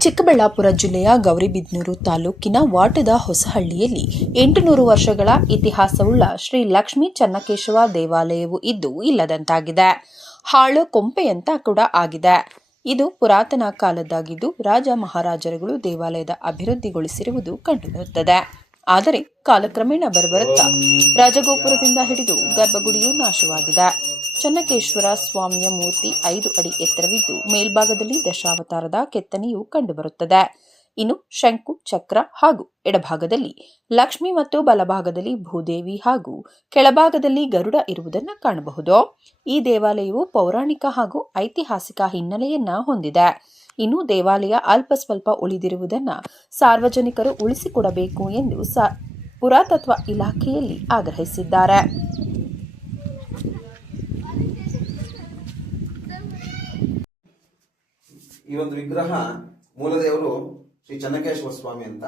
ಚಿಕ್ಕಬಳ್ಳಾಪುರ ಜಿಲ್ಲೆಯ ಗೌರಿಬಿದನೂರು ತಾಲೂಕಿನ ವಾಟದ ಹೊಸಹಳ್ಳಿಯಲ್ಲಿ ಎಂಟುನೂರು ವರ್ಷಗಳ ಇತಿಹಾಸವುಳ್ಳ ಶ್ರೀ ಲಕ್ಷ್ಮೀ ಚನ್ನಕೇಶವ ದೇವಾಲಯವು ಇದ್ದು ಇಲ್ಲದಂತಾಗಿದೆ. ಹಾಳು ಕೊಂಪೆಯಂತ ಕೂಡ ಆಗಿದೆ. ಇದು ಪುರಾತನ ಕಾಲದ್ದಾಗಿದ್ದು ರಾಜ ಮಹಾರಾಜರುಗಳು ದೇವಾಲಯದ ಅಭಿವೃದ್ಧಿಗೊಳಿಸಿರುವುದು ಕಂಡುಬರುತ್ತದೆ. ಆದರೆ ಕಾಲಕ್ರಮೇಣ ಬರಬರುತ್ತಾ. ರಾಜಗೋಪುರದಿಂದ ಹಿಡಿದು ಗರ್ಭಗುಡಿಯು ನಾಶವಾಗಿದೆ. ಚನ್ನಕೇಶ್ವರ ಸ್ವಾಮಿಯ ಮೂರ್ತಿ ಐದು ಅಡಿ ಎತ್ತರವಿದ್ದು ಮೇಲ್ಭಾಗದಲ್ಲಿ ದಶಾವತಾರದ ಕೆತ್ತನೆಯು ಕಂಡುಬರುತ್ತದೆ. ಇನ್ನು ಶಂಕು, ಚಕ್ರ ಹಾಗೂ ಎಡಭಾಗದಲ್ಲಿ ಲಕ್ಷ್ಮಿ ಮತ್ತು ಬಲಭಾಗದಲ್ಲಿ ಭೂದೇವಿ ಹಾಗೂ ಕೆಳಭಾಗದಲ್ಲಿ ಗರುಡ ಇರುವುದನ್ನು ಕಾಣಬಹುದು. ಈ ದೇವಾಲಯವು ಪೌರಾಣಿಕ ಹಾಗೂ ಐತಿಹಾಸಿಕ ಹಿನ್ನೆಲೆಯನ್ನ ಹೊಂದಿದೆ. ಇನ್ನು ದೇವಾಲಯ ಅಲ್ಪ ಸ್ವಲ್ಪ ಉಳಿದಿರುವುದನ್ನು ಸಾರ್ವಜನಿಕರು ಉಳಿಸಿಕೊಡಬೇಕು ಎಂದು ಸಾ, ಪುರಾತತ್ವ ಇಲಾಖೆಯಲ್ಲಿ ಆಗ್ರಹಿಸಿದ್ದಾರೆ. ಈ ಒಂದು ವಿಗ್ರಹ ಮೂಲದೇವರು ಶ್ರೀ ಚನ್ನಕೇಶ್ವರ ಸ್ವಾಮಿ ಅಂತ.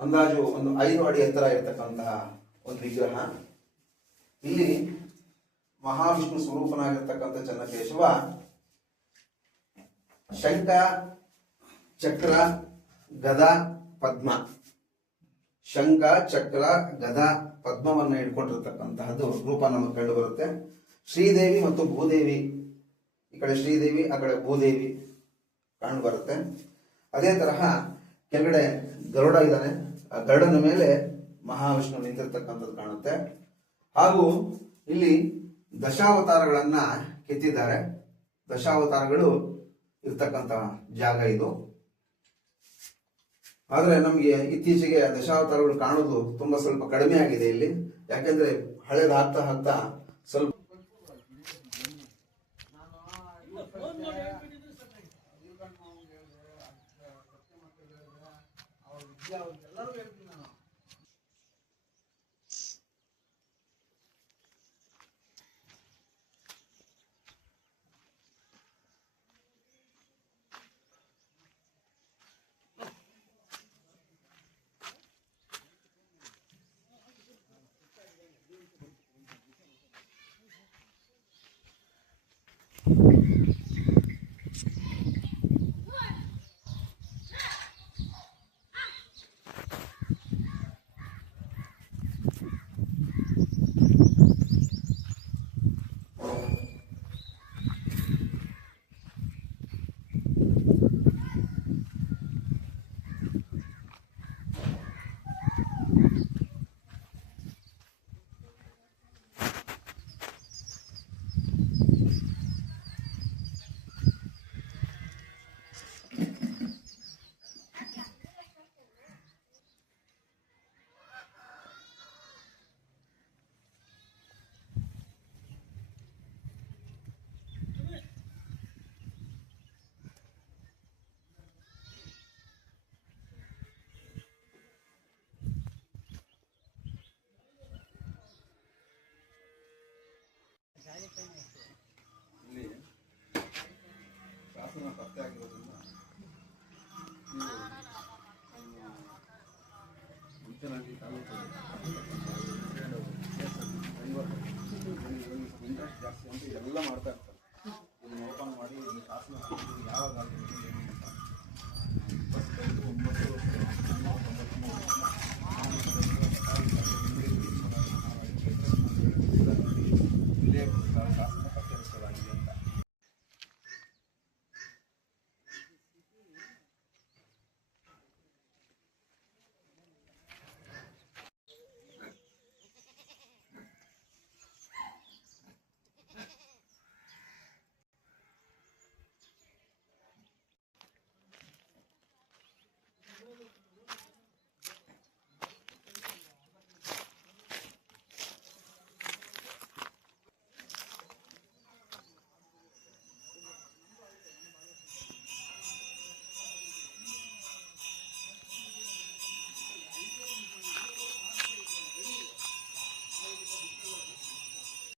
ಅಂದಾಜು ಒಂದು ಐದು ಅಡಿ ಎತ್ತರ ಇರತಕ್ಕಂತಹ ಒಂದು ವಿಗ್ರಹ. ಇಲ್ಲಿ ಮಹಾವಿಷ್ಣು ಸ್ವರೂಪನಾಗಿರ್ತಕ್ಕಂಥ ಚನ್ನಕೇಶವ ಶಂಖ, ಚಕ್ರ, ಗದ, ಪದ್ಮ. ಶಂಖ, ಚಕ್ರ, ಗದ, ಪದ್ಮವನ್ನು ಇಟ್ಕೊಂಡಿರ್ತಕ್ಕಂತಹದ್ದು ರೂಪ ನಮಗೆ ಕಂಡು ಬರುತ್ತೆ ಶ್ರೀದೇವಿ ಮತ್ತು ಭೂದೇವಿ. ಈ ಕಡೆ ಶ್ರೀದೇವಿ, ಆ ಕಡೆ ಭೂದೇವಿ ಕಂಡು ಬರುತ್ತೆ ಅದೇ ತರಹ ಕೆಳಗಡೆ ಗರುಡ ಇದ್ದಾನೆ. ಆ ಗರುಡನ ಮೇಲೆ ಮಹಾವಿಷ್ಣು ನಿಂತಿರ್ತಕ್ಕಂಥದ್ದು ಕಾಣುತ್ತೆ. ಹಾಗೂ ಇಲ್ಲಿ ದಶಾವತಾರಗಳನ್ನ ಕೆತ್ತಿದ್ದಾರೆ. ದಶಾವತಾರಗಳು ಇರ್ತಕ್ಕಂಥ ಜಾಗ ಇದು. ಆದರೆ ನಮಗೆ ಇತ್ತೀಚೆಗೆ ದಶಾವತಾರಗಳು ಕಾಣೋದು ತುಂಬಾ ಸ್ವಲ್ಪ ಕಡಿಮೆ ಆಗಿದೆ ಇಲ್ಲಿ. ಯಾಕೆಂದ್ರೆ ಹಳೆದು ಹಾಕ್ತಾ ಹಾಕ್ತಾ ಸ್ವಲ್ಪ ಇಲ್ಲಿ ಶಾಸನ ಪತ್ತೆ ತಾಲೂಕು ಇಂಟ್ರೆಸ್ಟ್ ಜಾಸ್ತಿ ಎಲ್ಲ ಮಾಡ್ತಾ ಇರ್ತಾರೆ. ಓಪನ್ ಮಾಡಿ ಶಾಸನ ಯಾವಾಗ